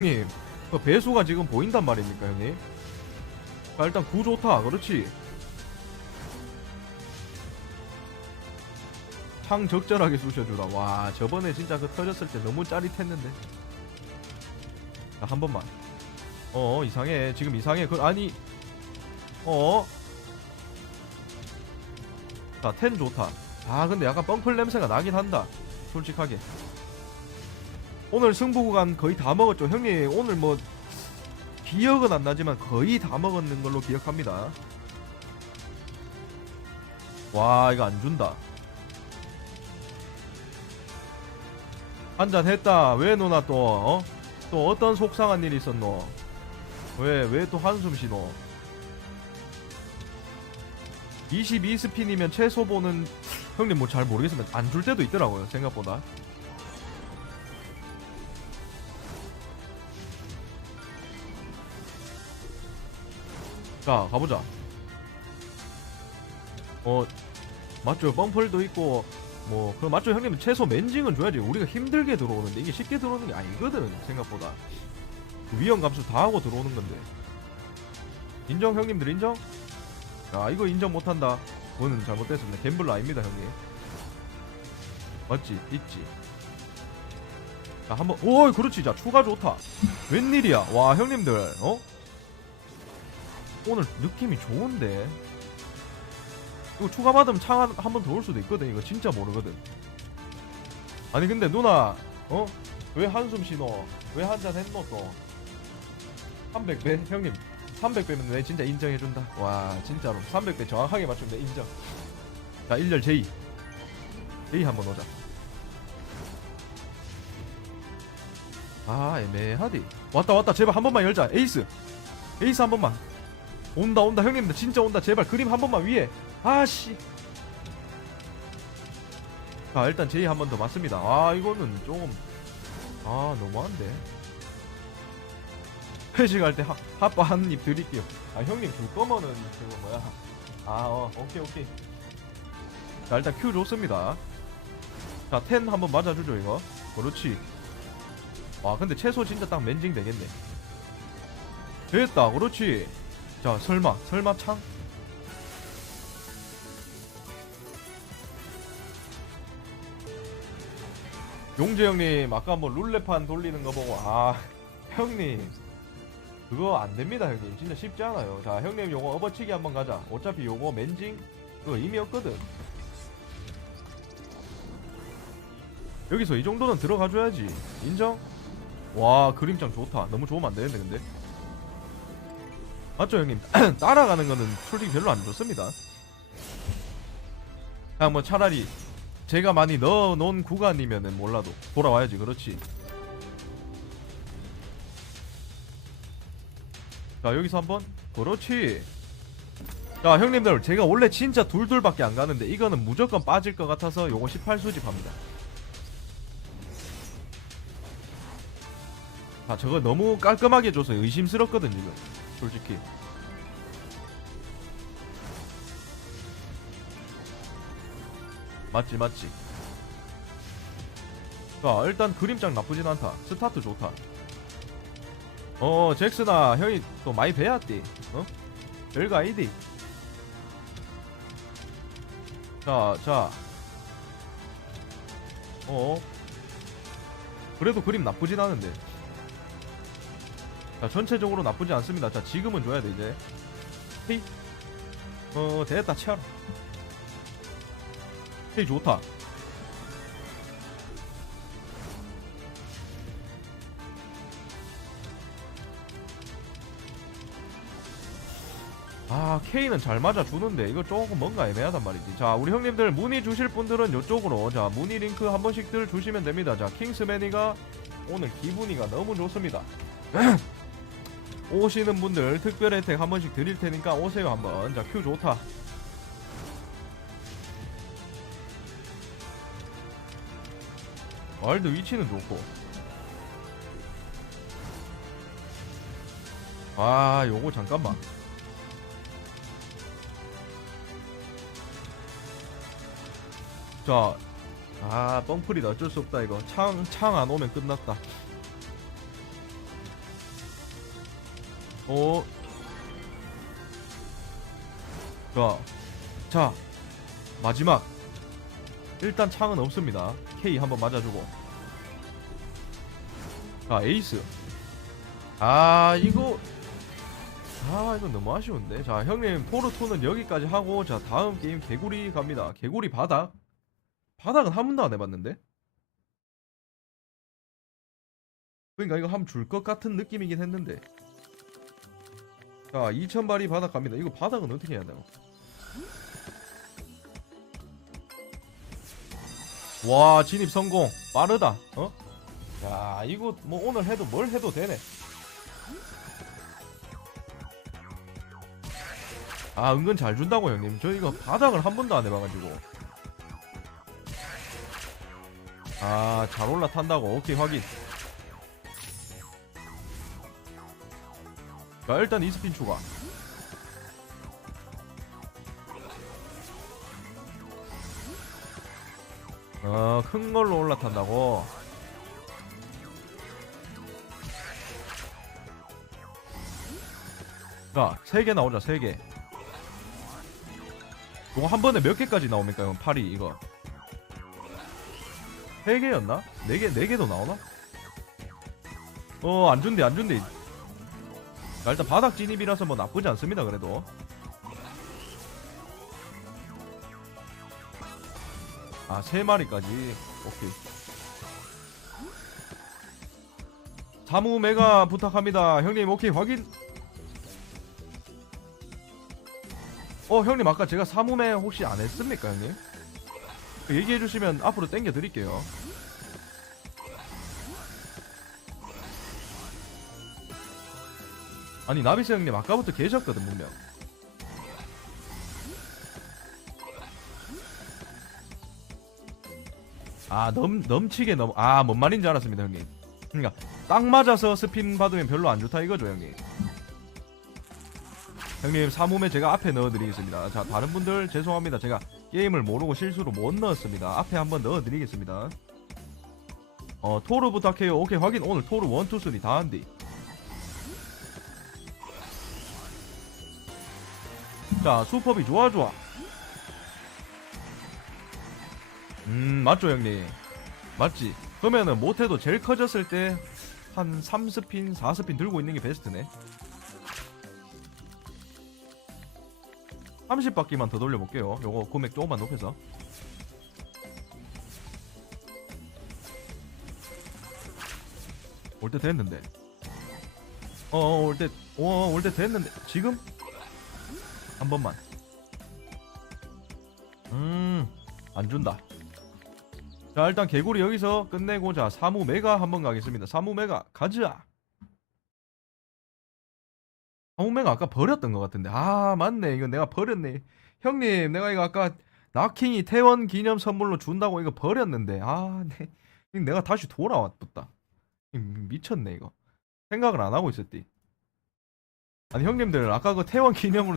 형님 그 배수가 지금 보인단 말입니까 형님? 자 일단 구 좋다 그렇지? 창 적절하게 쑤셔주라. 와 저번에 진짜 그 터졌을 때 너무 짜릿했는데. 자 한 번만. 어 이상해. 지금 이상해. 그 아니. 어 자, 텐 좋다. 아, 근데 약간 뻥플 냄새가 나긴 한다. 솔직하게. 오늘 승부 구간 거의 다 먹었죠. 형님, 오늘 뭐, 기억은 안 나지만 거의 다 먹었는 걸로 기억합니다. 와, 이거 안 준다. 한 잔 했다. 왜 누나 또, 어? 또 어떤 속상한 일이 있었노? 왜, 왜 또 한숨 쉬노? 22스핀이면 최소 보는 형님 뭐 잘 모르겠으면 안 줄 때도 있더라고요 생각보다 자 가보자. 어 맞죠. 뻥플도 있고 뭐 그럼 맞죠. 형님 최소 맨징은 줘야지. 우리가 힘들게 들어오는데 이게 쉽게 들어오는 게 아니거든 생각보다. 위험 감수 다 하고 들어오는 건데. 인정 형님들 인정? 야 이거 인정 못한다. 그거는 잘못됐습니다. 갬블러 아닙니다 형님. 맞지? 있지? 자 한번 오 그렇지. 자 추가 좋다. 웬일이야? 와 형님들 어 오늘 느낌이 좋은데 이거 추가 받으면 창한번 더 올 수도 있거든 이거 진짜 모르거든 아니 근데 누나 어 왜 한숨 쉬노 왜 한잔 했노 또 300배 형님 300배면 내 진짜 인정해준다. 와, 진짜로. 300배 정확하게 맞추면 내 인정. 자, 1열 제이. 제이 한번 오자. 아, 애매하디. 왔다, 왔다. 제발 한 번만 열자. 에이스. 에이스 한 번만. 온다, 온다. 형님들 진짜 온다. 제발 그림 한 번만 위에. 아씨. 자, 일단 제이 한 번 더 맞습니다. 아, 이거는 조금. 아, 너무한데. 회식할 때 하, 핫바 한 입 드릴게요. 아 형님 줄 거면은 그거 뭐야? 아어 오케이 오케이. 자 일단 큐 좋습니다. 자텐 한번 맞아주죠 이거. 그렇지. 와 근데 최소 진짜 딱 맨징 되겠네. 됐다 그렇지. 자 설마 설마 창? 용재 형님 아까 뭐 룰레판 돌리는 거 보고 아 형님. 그거 안 됩니다 형님. 진짜 쉽지 않아요. 자 형님 요거 업어치기 한번 가자. 어차피 요거 맨징 그거 의미 없거든. 여기서 이 정도는 들어가줘야지. 인정? 와 그림장 좋다. 너무 좋으면 안 되는데 근데 맞죠 형님? 따라가는 거는 솔직히 별로 안 좋습니다. 그냥 뭐 차라리 제가 많이 넣어놓은 구간이면은 몰라도 돌아와야지 그렇지. 자 여기서 한번. 그렇지. 자 형님들 제가 원래 진짜 둘둘밖에 안 가는데 이거는 무조건 빠질 것 같아서 요거 18 수집합니다. 자 저거 너무 깔끔하게 줘서 의심스럽거든 지금 솔직히. 맞지 맞지. 자 일단 그림장 나쁘진 않다. 스타트 좋다. 어 잭스나 형이 또 많이 배웠디 어? 별거 아니디. 자자. 어? 그래도 그림 나쁘진 않은데 자 전체적으로 나쁘지 않습니다. 자 지금은 줘야 돼 이제. 헤이. 어 됐다 치아라. 헤이 좋다. 아 K는 잘 맞아주는데 이거 조금 뭔가 애매하단 말이지. 자 우리 형님들 문의 주실 분들은 이쪽으로. 자 문의 링크 한 번씩들 주시면 됩니다. 자 킹스매니가 오늘 기분이가 너무 좋습니다 오시는 분들 특별 혜택 한 번씩 드릴 테니까 오세요 한번. 자 큐 좋다. 월드 위치는 좋고. 아 요거 잠깐만. 자, 아 뻥풀이다. 어쩔 수 없다 이거. 창 창 안 오면 끝났다. 어. 자, 자 마지막. 일단 창은 없습니다. K 한번 맞아주고. 자 에이스. 아 이거 아 이거 너무 아쉬운데. 자 형님 포르토는 여기까지 하고 자 다음 게임 개구리 갑니다. 개구리 바닥. 바닥은 한 번도 안 해봤는데. 그러니까 이거 하면 줄것 같은 느낌이긴 했는데. 자, 2000발이 바닥 갑니다. 이거 바닥은 어떻게 해야 돼요? 와, 진입 성공. 빠르다. 어? 야, 이거 뭐 오늘 해도 뭘 해도 되네. 아, 은근 잘 준다고 형님. 저 이거 바닥을 한 번도 안 해봐가지고. 아, 잘 올라탄다고. 오케이, 확인. 자, 일단 이스핀 추가. 어, 큰 걸로 올라탄다고. 자, 세개 나오자, 세 개. 이거 한 번에 몇 개까지 나옵니까, 형? 팔이 이거. 세 개였나? 네 개, 네 개도 나오나? 어, 안 준대, 안 준대. 자, 일단 바닥 진입이라서 뭐 나쁘지 않습니다, 그래도. 아, 세 마리까지. 오케이. 사무 메가 부탁합니다. 형님, 오케이, 확인. 어, 형님, 아까 제가 사무매 혹시 안 했습니까, 형님? 얘기해 주시면 앞으로 땡겨 드릴게요. 아니, 나비스 형님, 아까부터 계셨거든, 분명. 아, 넘, 넘치게 넘, 아, 뭔 말인지 알았습니다, 형님. 그러니까, 딱 맞아서 스핀 받으면 별로 안 좋다 이거죠, 형님. 형님, 사몸에 제가 앞에 넣어드리겠습니다. 자, 다른 분들 죄송합니다. 제가 게임을 모르고 실수로 못 넣었습니다. 앞에 한번 넣어드리겠습니다. 어, 토르 부탁해요. 오케이, 확인. 오늘 토르 1, 2, 3다 한디. 자, 수퍼비 좋아, 좋아. 음, 맞죠, 형님? 맞지? 그러면은 못해도 제일 커졌을 때 한 3스핀, 4스핀 들고 있는 게 베스트네. 30바퀴만 더 돌려볼게요. 요거 금액 조금만 높여서. 올 때 됐는데. 어, 어, 올 때, 어, 올 때 됐는데. 지금? 한 번만. 음, 안 준다. 자, 일단 개구리 여기서 끝내고, 자, 사무 메가 한번 가겠습니다. 사무 메가, 가자! 사무 메가 아까 버렸던 것 같은데. 아, 맞네. 이거 내가 버렸네. 형님, 내가 이거 아까 나킹이 태원 기념 선물로 준다고 이거 버렸는데. 아, 네. 내가 다시 돌아왔다. 미쳤네, 이거. 생각을 안 하고 있었디. 아니, 형님들, 아까 그 태원 기념으로